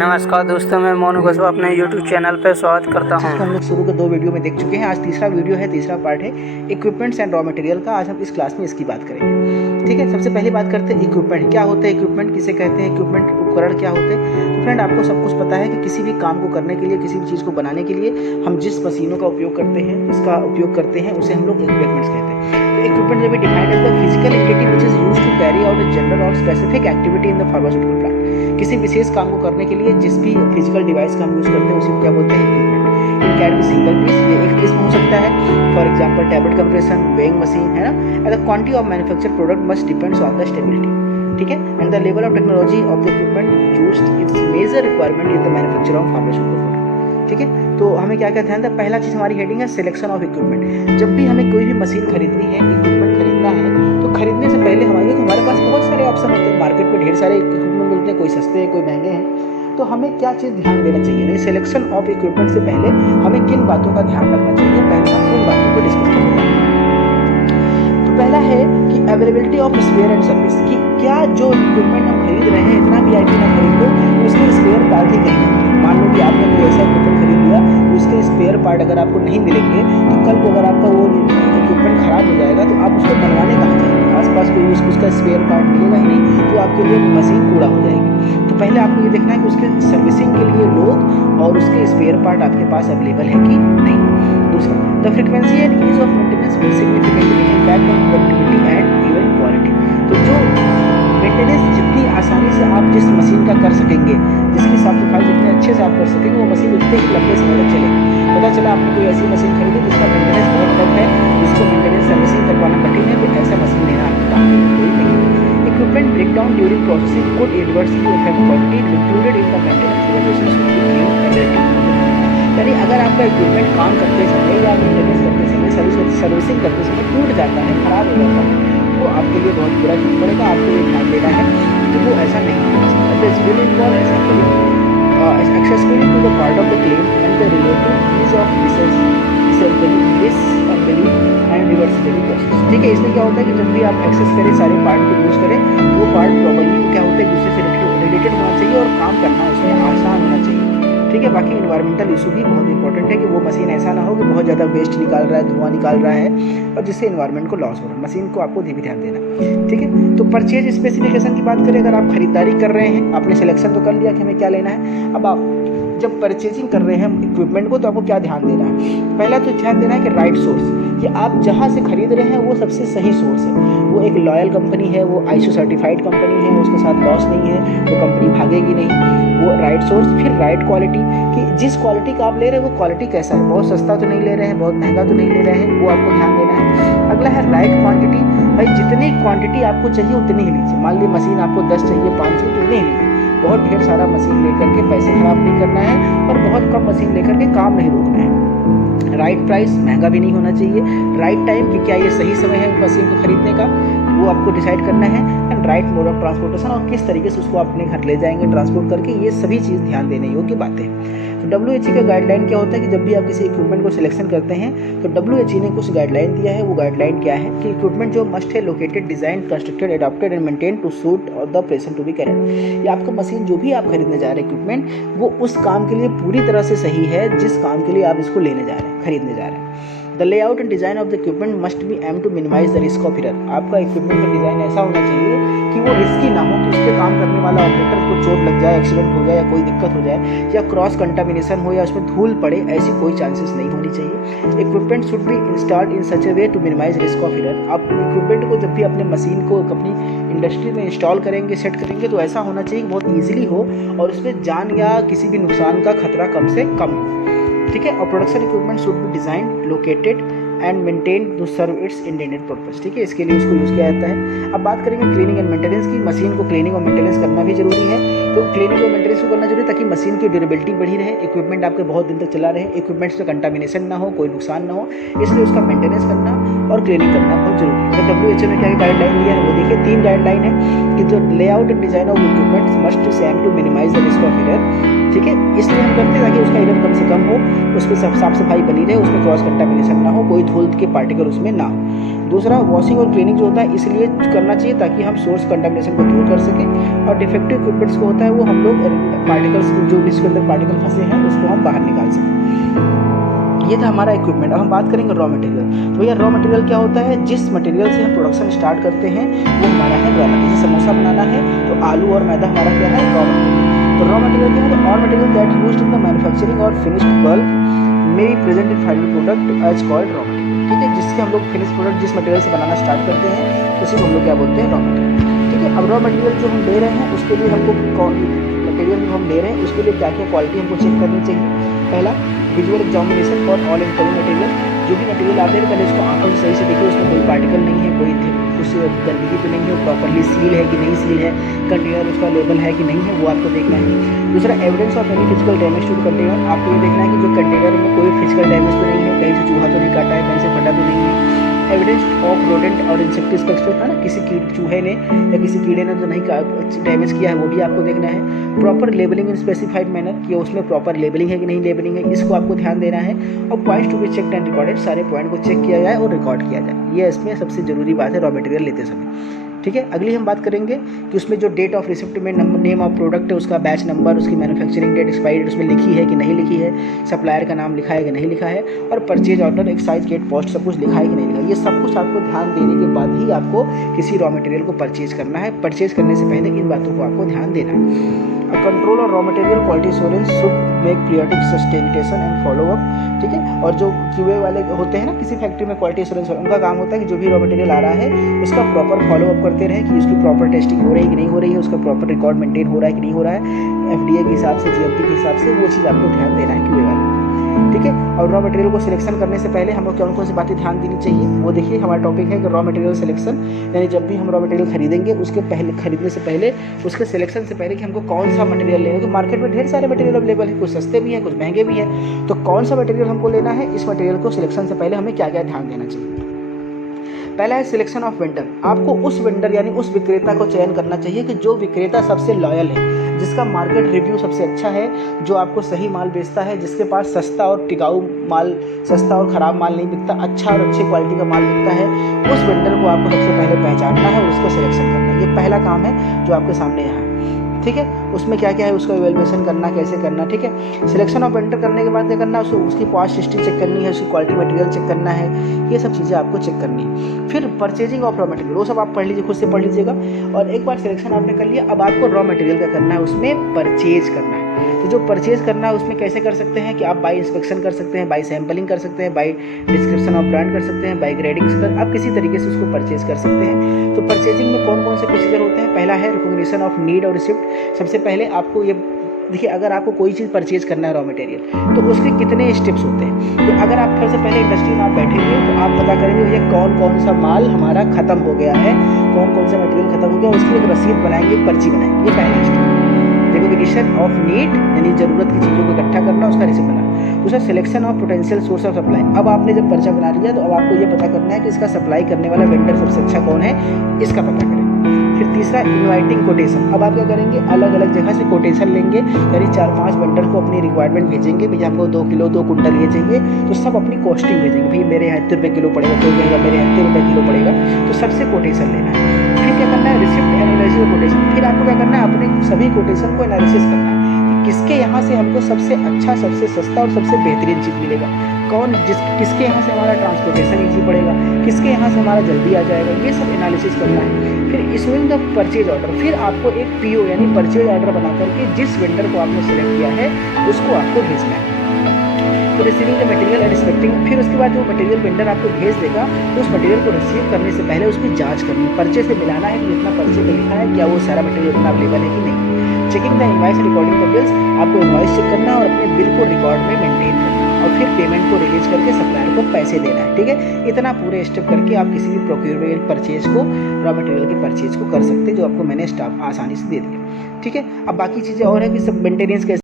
नमस्कार दोस्तों, मैं मोनू कुशवाहा अपने YouTube चैनल पर स्वागत करता हूं। हम लोग शुरू के 2 वीडियो में देख चुके हैं। आज तीसरा वीडियो है, तीसरा पार्ट है इक्विपमेंट्स एंड रॉ मटेरियल का। आज हम इस क्लास में इसकी बात करेंगे। ठीक है, सबसे पहले बात करते हैं इक्विपमेंट। क्या होता है इक्विपमेंट, किसे कहते हैं इक्विपमेंट, उपकरण क्या होते हैं। तो फ्रेंड, आपको सब कुछ पता है कि किसी भी काम को करने के लिए, किसी भी चीज़ को बनाने के लिए हम जिस मशीनों का उपयोग करते हैं, इसका उपयोग करते हैं, उसे हम लोग इक्विपमेंट्स कहते हैं। तो इक्विपमेंट जब defined as the physical entity which is used to carry out a general or specific activity in the pharmaceutical plant. किसी विशेष काम को करने के लिए जिस भी फिजिकल डिवाइस का हम यूज़ करते हैं उसी को क्या बोलते हैं, equipment. It can be single piece, ये एक पीस में हो सकता है। For example tablet compression, weighing machine, है ना। And the quantity of manufacture product must depends on the stability. ठीक है, and the level of technology of the equipment used it's major requirement in the manufacture of pharmaceutical product. ठीक है, तो हमें क्या क्या ध्यान दें। पहला चीज़ हमारी हेडिंग है सिलेक्शन ऑफ इक्विपमेंट। जब भी हमें कोई भी मशीन खरीदनी है, इक्विपमेंट खरीदना है, तो खरीदने से पहले हमारे पास बहुत सारे ऑप्शन होते हैं। मार्केट में ढेर सारे इक्विपमेंट मिलते हैं, कोई सस्ते हैं, कोई महंगे हैं। तो हमें क्या चीज़ ध्यान देना चाहिए। सिलेक्शन ऑफ इक्विपमेंट से पहले हमें किन बातों का ध्यान रखना चाहिए, पहले हम उन बातों को डिस्कस करेंगे। तो पहला है कि availability of spare and service, कि क्या जो इक्विपमेंट हम खरीद रहे हैं, इतना भी आईटी ना खरीद लो तो उसके स्पेयर पार्ट ही कहीं। मान लो कि आपने कोई ऐसा इक्विपमेंट खरीद लिया तो उसके स्पेयर पार्ट अगर आपको नहीं मिलेंगे तो कल को अगर आपका वो इक्विपमेंट खराब हो जाएगा तो आप उसको बनवाने कहाँ जाएंगे। आसपास कोई उसका स्पेयर पार्ट मिलेगा ही नहीं, तो आपके लिए मशीन कूड़ा हो जाएगी। तो पहले आपको ये देखना है कि उसके सर्विसिंग के लिए लोग और उसके स्पेयर पार्ट आपके पास अवेलेबल है कि नहीं। दूसरा, the frequency and ease of maintenance will significantly impact on productivity and even quality. तो जो मेंटेनेंस जितनी आसानी से आप जिस मशीन का कर सकेंगे, जिसकी साफ सफाई जितने अच्छे से आप कर सकेंगे, वो मशीन उतने ही लंबे समय तक चलेगी। पता चला आपने कोई ऐसी मशीन खरीदी जिसका मेंटेनेंस बहुत कम है, जिसको मेंटेनेंस सर्विसिंग करवाना कठिन है, तो ऐसा मशीन लेना आपके काम में कोई नहीं है। Equipment breakdown during processing could adversely affect quality included in the maintenance. यानी अगर आपका इक्विपमेंट काम करते समय या मेंटेनेंस करते समय, सर्विसिंग करते समय टूट जाता है, खराब हो जाता है, तो आपके लिए बहुत बुरा चीज पड़ेगा। आपको ये ध्यान देना है कि वो ऐसा नहीं होना चाहिए। Accessibility to the part of the claim and the related ease of disassembly and reversibility process। ठीक है, इसमें क्या होता है कि जब भी आप एक्सेस करें, सारे पार्ट को यूज़ करें, तो वो पार्ट प्रॉपर्ली क्या होता है, एक दूसरे से रिलेटेड होना चाहिए और काम करना उसमें आसान होना चाहिए। ठीक है, बाकी इन्वायरमेंटल इशू भी बहुत इंपॉर्टेंट है कि वो मशीन ऐसा ना हो कि बहुत ज़्यादा वेस्ट निकाल रहा है, धुआं निकाल रहा है और जिससे इन्वायरमेंट को लॉस हो रहा है। मशीन को आपको भी ध्यान देना। ठीक है, तो परचेज स्पेसिफिकेशन की बात करें, अगर आप खरीदारी कर रहे हैं, आपने सिलेक्शन तो कर लिया कि हमें क्या लेना है। अब आप जब परचेजिंग कर रहे हैं इक्विपमेंट को, तो आपको क्या ध्यान देना है। पहला तो ध्यान देना है कि राइट सोर्स, कि आप जहाँ से खरीद रहे हैं वो सबसे सही सोर्स है। वो एक लॉयल कंपनी है, वो ISO सर्टिफाइड कंपनी है, उसके साथ लॉस नहीं है, वो कंपनी भागेगी नहीं। वो राइट सोर्स। फिर राइट क्वालिटी, कि जिस क्वालिटी का आप ले रहे हैं वो क्वालिटी कैसा है, बहुत सस्ता तो नहीं ले रहे हैं, बहुत महंगा तो नहीं ले रहे हैं, वो आपको ध्यान देना है। अगला है राइट क्वांटिटी। भाई जितनी क्वांटिटी आपको चाहिए उतनी ही लीजिए। मान ली मशीन आपको 10 चाहिए, 5 चाहिए, तो नहीं लीजिए। बहुत ढेर सारा मशीन लेकर के पैसे खराब नहीं करना है और बहुत कम मशीन लेकर के काम नहीं रोकना है। राइट प्राइस, महंगा भी नहीं होना चाहिए। राइट टाइम, कि क्या ये सही समय है मशीन को खरीदने का, वो आपको डिसाइड करना है। And right mode of transportation, और किस तरीके से उसको अपने घर ले जाएंगे ट्रांसपोर्ट करके, ये सभी चीज़ ध्यान देने योग्य बातें हैं। तो WHE का गाइडलाइन क्या होता है कि जब भी आप किसी इक्विपमेंट को सिलेक्शन करते हैं तो WHE ने कुछ गाइडलाइन दिया है। वो गाइडलाइन क्या है कि इक्विपमेंट जो मस्ट है located, designed, constructed, adopted and maintain to suit और the operation to be carried. या आपका मशीन जो भी आप खरीदने जा रहे हैं इक्विपमेंट, वो उस काम के लिए पूरी तरह से सही है जिस काम के लिए आप इसको लेने जा रहे हैं, खरीदने जा रहे हैं। The layout and design of the equipment must be aim to minimize the risk of error. आपका इक्विपमेंट का डिजाइन ऐसा होना चाहिए कि वो रिस्की ना हो, कि उस पर काम करने वाला ऑपरेटर को चोट लग जाए, एक्सीडेंट हो जाए या कोई दिक्कत हो जाए, या क्रॉस कंटामिनेशन हो, या उसमें धूल पड़े, ऐसी कोई चांसेस नहीं होनी चाहिए। Equipment should be installed in such a way to minimize risk of error. आप इक्विपमेंट को जब भी अपने मशीन को अपनी इंडस्ट्री में इंस्टॉल करेंगे, सेट करेंगे, तो ऐसा होना चाहिए कि बहुत ईजिली हो और उसमें जान या किसी भी नुकसान का खतरा कम से कम हो। ठीक है, और production equipment should be design, located and maintain to serve its intended purpose. ठीक है, इसके लिए उसको यूज़ किया जाता है। अब बात करेंगे क्लीनिंग एंड मेंटेनेंस की। मशीन को क्लीनिंग और मेंटेनेंस करना भी जरूरी है। तो क्लीनिंग और मेंटेनेंस को करना जरूरी है ताकि मशीन की ड्यूरेबिलिटी बढ़ी रहे, इक्विपमेंट आपके बहुत दिन तक चला रहे, इक्विपमेंट्स में कंटामिनेशन ना हो, कोई नुकसान ना हो, इसलिए उसका मेंटेनेंस करना और क्लीनिंग करना बहुत जरूरी है। तो WHO ने क्या गाइडलाइन दिया है, वो देखिए 3 गाइडलाइन है कि जो layout and design of equipments must same to minimize the risk of error. ठीक है, इसलिए हम करते हैं ताकि उसका एरर कम से कम हो, उस पर साफ सफाई बनी रहे, उसमें क्रॉस कंटामिनेशन ना हो, कोई धूल के पार्टिकल उसमें ना हो। दूसरा, वॉशिंग और क्लीनिंग जो होता है इसलिए करना चाहिए ताकि हम सोर्स कंटामिनेशन को दूर कर सकें, और डिफेक्टिव इक्विपमेंट्स को होता है वो हम लोग पार्टिकल्स जो भी इसके अंदर पार्टिकल फंसे हैं उसको हम बाहर निकाल सकें। ये था हमारा इक्विपमेंट। अब हम बात करेंगे रॉ मटेरियल। तो भैया रॉ मटेरियल क्या होता है? जिस मटेरियल से हम प्रोडक्शन स्टार्ट करते हैं वो हमारा है रॉ मटेरियल। जैसे समोसा बनाना है तो आलू और मैदा हमारा क्या है? Raw material. तो रॉ मटेरियल क्या है? All material that used in the manufacturing और finished bulk may be present in final product as called raw material. ठीक है, जिससे हम लोग फिनिश प्रोडक्ट जिस मटेरियल से बनाना स्टार्ट करते हैं उसी को हम लोग क्या बोलते हैं? Raw material. ठीक है, अब रॉ मटेरियल जो हम ले रहे हैं उसके लिए हमको कौन मटेरियल जो हम ले रहे हैं उसके लिए क्या क्या क्वालिटी हमको चेक करनी चाहिए। पहला, visual examination for all incoming material. जो भी मटेरियल आते हैं पहले उसको आंखों से सही से देखिए, उसमें कोई पार्टिकल नहीं है, कोई कुछ गंदगी तो नहीं है, प्रॉपरली सील है कि नहीं सील है, कंटेनर उसका लेबल है कि नहीं है, वो आपको देखना है। दूसरा, evidence of any physical damage to container. आपको ये देखना है कि जो कंटेनर में कोई फिजिकल डैमेज तो नहीं है, कहीं से चूहा तो नहीं काटा है, कहीं से फटा तो नहीं है। एविडेंस ऑफ रोडेंट और इंसेक्टिसाइड्स है ना, किसी चूहे ने या किसी कीड़े ने तो नहीं डैमेज किया है, वो भी आपको देखना है। प्रॉपर लेबलिंग इन स्पेसिफाइड मैनर, कि उसमें प्रॉपर लेबलिंग है कि नहीं लेबलिंग है, इसको आपको ध्यान देना है। और points to be checked and recorded, सारे पॉइंट को चेक किया जाए और रिकॉर्ड किया जाए। ये इसमें सबसे जरूरी बात है रॉ मटेरियल लेते समय। ठीक है, अगली हम बात करेंगे कि उसमें जो डेट ऑफ रिसिप्ट में नेम ऑफ प्रोडक्ट है, उसका बैच नंबर, उसकी मैन्युफैक्चरिंग डेट, एक्सपायरी डेट उसमें लिखी है कि नहीं लिखी है, सप्लायर का नाम लिखा है कि नहीं लिखा है, और purchase order, excise get post सब कुछ लिखा है कि नहीं लिखा है। ये सब कुछ आपको ध्यान देने के बाद ही आपको किसी रॉ मटेरियल को परचेज करना है। परचेज करने से पहले इन बातों को आपको ध्यान देना है। कंट्रोल और raw material quality assurance should make periodic sustentation and follow up. ठीक है, और जो क्यूए वाले होते हैं ना किसी फैक्ट्री में, क्वालिटी एश्योरेंस, उनका काम होता है कि जो भी रॉ मटेरियल आ रहा है उसका प्रॉपर फॉलो अप करते रहें कि उसकी प्रॉपर टेस्टिंग हो रही है कि नहीं हो रही है, उसका प्रॉपर रिकॉर्ड मेंटेन हो रहा है कि नहीं हो रहा है, FDA के हिसाब से, GMP के हिसाब से, वो चीज़ आपको ध्यान देना है क्यूए वाले। ठीक है, और रॉ मटेरियल को सिलेक्शन करने से पहले हम लोग कौन कौन सी बातें ध्यान देनी चाहिए वो देखिए। हमारा टॉपिक है कि रॉ मटेरियल सिलेक्शन, यानी जब भी हम रॉ मटेरियल खरीदेंगे उसके पहले, खरीदने से पहले, उसके सिलेक्शन से पहले कि हमको कौन सा मटेरियल लेना है। तो मार्केट में ढेर सारे मटेरियल अवेलेबल है, कुछ सस्ते भी हैं, कुछ महंगे भी हैं, तो कौन सा मटेरियल हमको लेना है, इस मटेरियल को सिलेक्शन से पहले हमें क्या क्या ध्यान देना चाहिए। पहला है सिलेक्शन ऑफ वेंडर। आपको उस वेंडर यानी उस विक्रेता को चयन करना चाहिए कि जो विक्रेता सबसे लॉयल है, जिसका मार्केट रिव्यू सबसे अच्छा है, जो आपको सही माल बेचता है, जिसके पास सस्ता और टिकाऊ माल, सस्ता और ख़राब माल नहीं बिकता, अच्छा और अच्छी क्वालिटी का माल बिकता है, उस वेंडर को आपको सबसे पहले पहचानना है और उसको सिलेक्शन करना है। ये पहला काम है जो आपके सामने यहाँ है। ठीक है, उसमें क्या क्या है उसका इवैल्यूएशन करना, कैसे करना। ठीक है, सिलेक्शन ऑफ वेंडर करने के बाद क्या करना है, उसकी कॉस्ट हिस्ट्री चेक करनी है, उसकी क्वालिटी मटेरियल चेक करना है, ये सब चीज़ें आपको चेक करनी है। फिर परचेजिंग ऑफ रॉ मटेरियल, वो सब आप पढ़ लीजिए, खुद से पढ़ लीजिएगा। और एक बार सिलेक्शन आपने कर लिया, अब आपको रॉ मटेरियल क्या करना है, उसमें परचेज करना है। तो जो परचेज करना है उसमें कैसे कर सकते हैं कि आप बाई इंस्पेक्शन कर सकते हैं, बाई सैम्पलिंग कर सकते हैं, बाई डिस्क्रिप्शन ऑफ ब्रांड कर सकते हैं, बाई ग्रेडिंग कर, आप किसी तरीके से उसको परचेज कर सकते हैं। तो परचेजिंग में कौन कौन से प्रोसीजर होते हैं? पहला है रिकॉग्निशन ऑफ नीड और रिसिप्ट। सबसे पहले आपको ये देखिए, अगर आपको कोई चीज़ परचेज करना है रॉ मटेरियल तो उसके कितने स्टेप्स होते हैं। तो अगर आप सबसे पहले इंडस्ट्री में आप बैठेंगे तो आप पता करेंगे ये कौन कौन सा माल हमारा खत्म हो गया है, कौन कौन सा मटेरियल खत्म हो गया, उसकी एक रसीद बनाएंगे, एक पर्ची बनाएंगे। ये पहला स्टेप। रिकॉग्निशन ऑफ नीड यानी ज़रूरत की चीज़ों को इकट्ठा करना, उसका रिसिप्ट बनाना। दूसरा, selection of potential source of supply. अब आपने जब पर्चा बना लिया तो अब आपको ये पता करना है कि इसका सप्लाई करने वाला वेंडर सबसे अच्छा कौन है, इसका पता करें। फिर तीसरा, इनवाइटिंग कोटेशन। अब आप क्या करेंगे, अलग अलग जगह से कोटेशन लेंगे, यानी 4-5 वेंडर को अपनी रिक्वायरमेंट भेजेंगे, भैया हमको 2 किलो 2 कुंटल ये चाहिए, तो सब अपनी कॉस्टिंग भेजेंगे, भाई मेरे यहाँ इतने रुपये किलो पड़ेगा, कोई कहेगा मेरे यहाँ इतने रुपये किलो पड़ेगा, तो सबसे कोटेशन लेना है। फिर क्या करना है, रिसिप्ट एनालिसिस और कोटेशन। फिर आपको क्या करना है, अपने सभी कोटेशन को एनालिसिस करना है कि किसके यहाँ से हमको सबसे अच्छा, सबसे सस्ता और सबसे बेहतरीन चीज़ मिलेगा, कौन किसके यहाँ से हमारा ट्रांसपोर्टेशन ईजी पड़ेगा, किसके यहाँ से हमारा जल्दी आ जाएगा, ये सब एनालिसिस करना है। फिर इशूइंग द परचेज ऑर्डर। फिर आपको एक PO यानी परचेज ऑर्डर बना करके जिस वेंडर को आपने सेलेक्ट किया है उसको आपको भेजना है। तो receiving the material and inspecting. फिर उसके बाद जो मटेरियल वेंडर आपको भेज देगा तो उस मटेरियल को रिसीव करने से पहले उसकी जांच करनी है, पर्चे से मिलाना है कि जितना पर्चे में लिखा है क्या वो सारा मटेरियल उतना अवेलेबल है कि नहीं। Checking the invoice, recording the bills. आपको इनवॉइस चेक करना और अपने बिल को रिकॉर्ड में मेंटेन करना और फिर पेमेंट को रिलीज करके सप्लायर को पैसे देना है। ठीक है, इतना पूरे स्टेप करके आप किसी भी प्रोक्योरमेंट परचेज को, रॉ मटेरियल की परचेज को कर सकते हैं, जो आपको मैंने स्टाफ आसानी से दे दिया। ठीक है, अब बाकी चीज़ें और है कि सब मेंटेनेंस कैसे